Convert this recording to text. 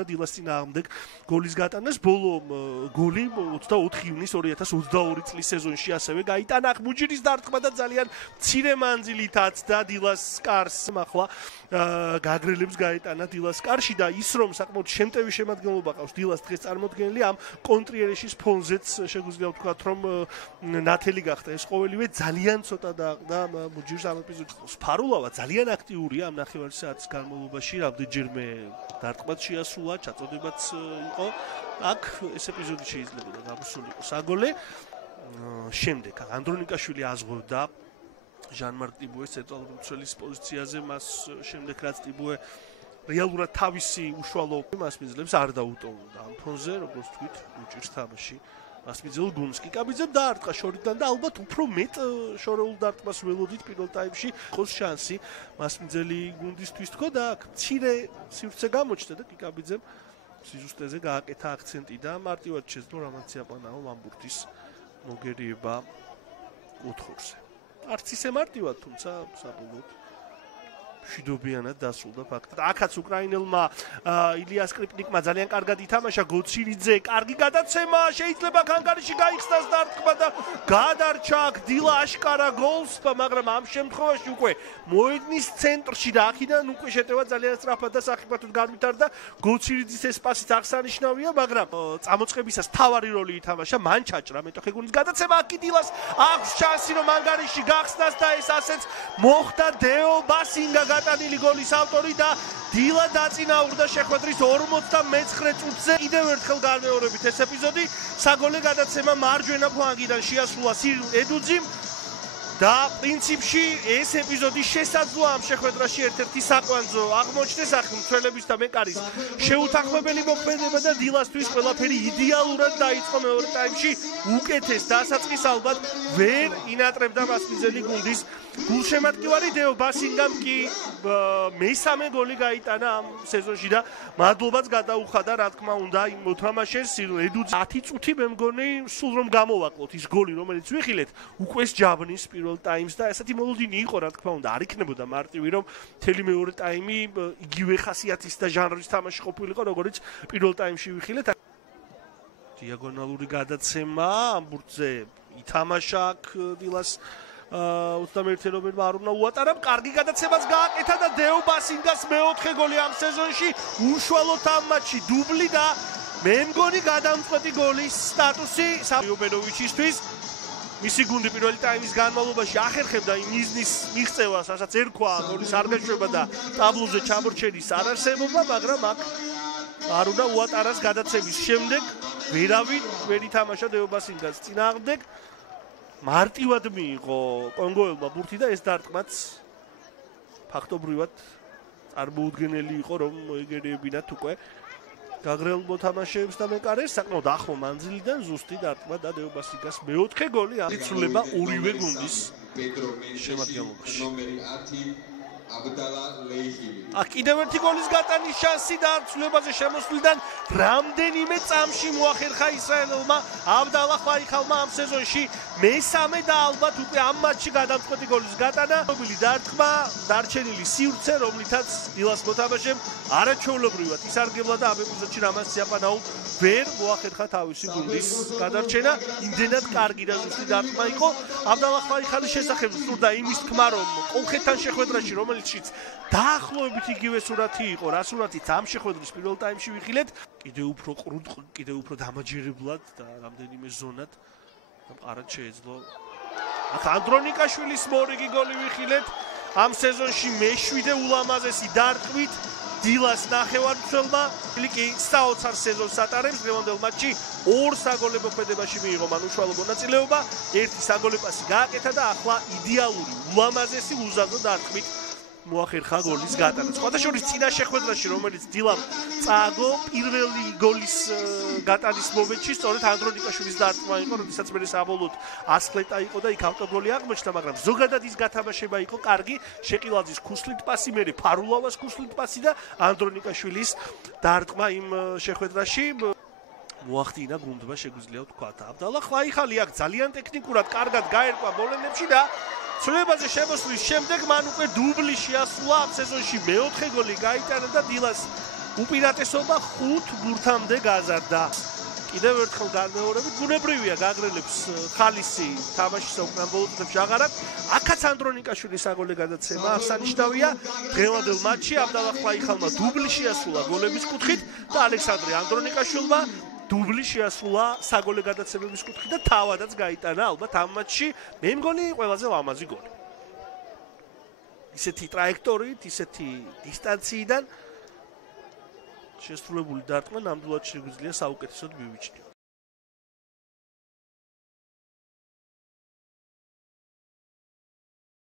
დილას წინააღმდეგ გოლის გატანას ბოლო გოლი 24 ივნის 2022 წლის სეზონში ასევე გაიტანა მუჯირის დარტყმა და ძალიან მცირე მანძილითაც და დილას კარს ახლა გაგრელებს გაიტანა დილას კარში და ის რომ საკმაოდ შემტევი შემადგენლობა ყავს დილას დღეს წარმოდგენილი ამ კონტრიერეშის ფონზეც შეგვიძლია ვთქვათ რომ ნათელი გახდა ეს ყოველივე ძალიან ცოტა და მუჯირს ამ ეპიზოდში ფარულავა ძალიან აქტიურია ამ ნახევარი საათის განმავლობაში რამდენჯერმე დარტყმაც შეასრულა ჩაწოდებაც იყო აქ ეს ეპიზოდი შეიძლება გამოსულიყო საგოლე შემდეგ ანდრონიკაშვილი აზღვევდა ჟან-მარკ ტიბუეს ცენტრალური მცველის პოზიციაზე მას შემდეგ რაც ტიბუე რეალურად თავისი უშუალო მას მიძლებს არ დაუტოვდა ამ ფონზე როგორც თქვით უჭირს თამაში მას მიძელ გუნდს კიკაბიძემ დაარტყა შორიდან და ალბათ უფრო მეტ შორეულ დარტყმას ველოდით პირველ ტაიმში ყოს შანსი მას მიძელი გუნდისთვის თქო და აქ მცირე სივრცე გამოჩნდა და კიკაბიძემ სიზუსტეზე გააკეთა აქცენტი და მარტივად შეძლო რამაც იაპანაო მამბურთის მოგერიება ოთხორზე არც ისე მარტივად თუმცა საბოლოოდ მშვიდობიანად დასრულდა ფაქტად. აქაც უკრაინელმა ილიას კრიპნიკმა ძალიან კარგად ითამაშა გოცირიძე, კარგი გადაცემა, შეიძლება კანგარიში გაიხსნას დარტყმა და გადარჩა აქ დილა აშკარა გოლს, მაგრამ ამ შემთხვევაში უკვე მოედნის ცენტრში და აქედან უკვე შეტევა ძალიან სწრაფად და საფრთხოდ განვითარდა. გოცირიძის ეს პასიც აღსანიშნავია, მაგრამ წამოწყებისას თავარი როლი ითამაშა, მან ჩაჭრა მეტოქე გუნდის გადაცემა, აქ დილას აქვს შანსი რომ კანგარიში გაახსნას და ეს ასეც მოხდა დეო ბასინგა გატანილი გოლის ავტორი და დილა დაწინაურდა შეხვედრის 59 წუთზე კიდევ ერთხელ განმეორებით ეს ეპიზოდი საგოლე გადაცემა მარჯვენა ფლანგიდან შეასრულა სირილ ედუძიმ და პრინციპში ეს ეპიზოდი შესაძლოა ამ შეხვედრაში ერთ-ერთი საკვანძო აღმოჩნდეს ახლა მცველების და მეკარის შეუთანხმებელი მოქმედება და დილასთვის ყველაფერი იდეალურად დაიწყო მეორე ტაიმში უკეთეს დასაწყის ალბათ ვერ ინატრებდა მასპინძელი გუნდის გულშემატკივარი დეო ბასინგამ კი მესამე გოლი გაიტანა ამ სეზონში და მადლობაც გადაუხადა რა თქმა უნდა იმ მოთამაშეს ედუძი 10 წუთი მე მგონი სულ რომ გამოვაკლოთ ის გოლი რომელიც ვიხილეთ უკვე ჯაბნის პირველ ტაიმს და ესეთი მოლოდინი იყო რა თქმა უნდა არ იქნებოდა მარტივი რომ მთელი მეორე ტაიმი იგივე ხასიათის და ჟანრის თამაში ყოფილიყო როგორც პირველ ტაიმში ვიხილეთ დიაგონალური გადაცემა ამ ბურთზე ითამაშა დილას 21 ნოემბერმა არ უნდა უატარა, კარგი გადაცემაც გააკეთა და დეო ბასინგას მეოთხე გოლი ამ სეზონში, უშუალოდ ამ მატჩში დუბლი და მე მგონი გადამწყვეტი გოლის სტატუსი იობენოვიჩისთვის. მისი გუნდი პირველი ტაიმის განმავლობაში ახერხებდა იმ მიზნის მიღწევას, რასაც ერქვა გოლის არ გაშვება და ტაბლოზე ჩამორჩენის არ არსებობა, მაგრამ აქ არ უნდა უატარას გადაცემის შემდეგ ვერავინ ვერ ითამაშა დეო ბასინგას წინააღმდეგ. მარტივად მიიღო კონგოელმა ბურთი და ეს დარტყმაც ფაქტობრივად წარმოუდგენელი იყო რომ მოიგერიებინათ უკვე გაგრელ მოთამაშეებს და მეკარეს საკმაოდ ახლო მანძილიდან ზუსტი დარტყმა და დეო ბასინგას მეოთხე გოლი აღიძულება ორივე გუნდის შემადგენლობაში. კიდევ ერთი გოლის გატანის შანსი და ცვლილებაზე შემოსვლიდან რამდენიმე წამში მოახერხა ისრაელელმა აბდალა ხაიხალმა ამ სეზონში მესამე და ალბათ უკვე ამ მატჩში გადამწყვეტი გოლის გატანა. დარტყმა დარჩენილი სივრცე რომლითაც დილას მოთამაშემ არაჩვეულებრივად ისარგებლა და ამ ეპიზოდში რამაც იაპანაუ ვერ მოახერხა თავისი გუნდის გადარჩენა. იმდენად კარგი და ზუსტი დარტყმა იყო აბდალა ხაიხალის შესახებ სურდა იმის თქმა რომ კოლხეთთან შეხვედრაში რომელშიც დაახლოებით იგივე სურათი იყო, რა სურათიც ამ შეხვედრის პირველ ტაიმში ვიხილეთ, კიდევ უფრო ყრუდ, კიდევ უფრო დამაჯერებლად და რამდენიმე ზონად მყარად შეეძლო. აქ ანდრონიკაშვილის მორიგი გოლი ვიხილეთ, ამ სეზონში მე-7 ულამაზესი დარტყმით დილას ნახევარმცველმა, კი საოცარ სეზონს ატარებს დღევანდელ მატჩში 2 საგოლე მოქმედებაში მიიღო მან უშუალო მონაწილეობა, 1 საგოლე პასი გააკეთა და ახლა იდეალური ულამაზესი უზადო დარტყმით მოახერხა გოლის გატანა. სხვადასხვა წინა შეხვედრაში, რომელიც დილამ წააგო პირველი გოლის გატანის მომენტში, სწორედ ანდრონიკაშვილის დარტყმა იყო, როდესაც მე საბოლოოდ ასხლეტა იყო და იქ ავტოგოლი აღმოჩნდა, მაგრამ ზოგადად ის გათამაშება იყო კარგი. შეყილაძის ქუსლით პასი, მერე ფარულავას ქუსლით პასი და ანდრონიკაშვილის დარტყმა იმ შეხვედრაში მოახდინა გუნდმა შეგვიძლია ვთქვათ. აბდალა ხაიხალი აქ ძალიან ტექნიკურად კარგად გაერკვა ბოლენებში და ცვლილებაზე შემოსვლის შემდეგ მან უკვე დუბლი შეასრულა ამ სეზონში მეოთხე გოლი გაიტანა და დილას უპირატესობა 5 ბურთამდე გაზარდა. კიდევ ერთხელ განმეორებით, ბუნებრივია გაგრელებს ხალისი თამაშის უკან ბოლო წუთებში აღარ აქვს. აქაც ანდრონიკაშვილის საგოლე გადაცემა აღსანიშნავია. დღევანდელ მატჩში აბდალა ხაიხალმა დუბლი შეასრულა გოლების კუთხით და ალექსანდრე ანდრონიკაშვილმა დუბლი შეასრულა საგოლე გადაცემების კუთხით და თავადაც გაიტანა ალბათ ამ მატჩში მე მგონი ყველაზე ლამაზი გოლი. ისეთი ტრაექტორიით, ისეთი დისტანციიდან შესრულებული დარტყმა ნამდვილად შეგვიძლია საუკეთესოდ მივიჩნიოთ.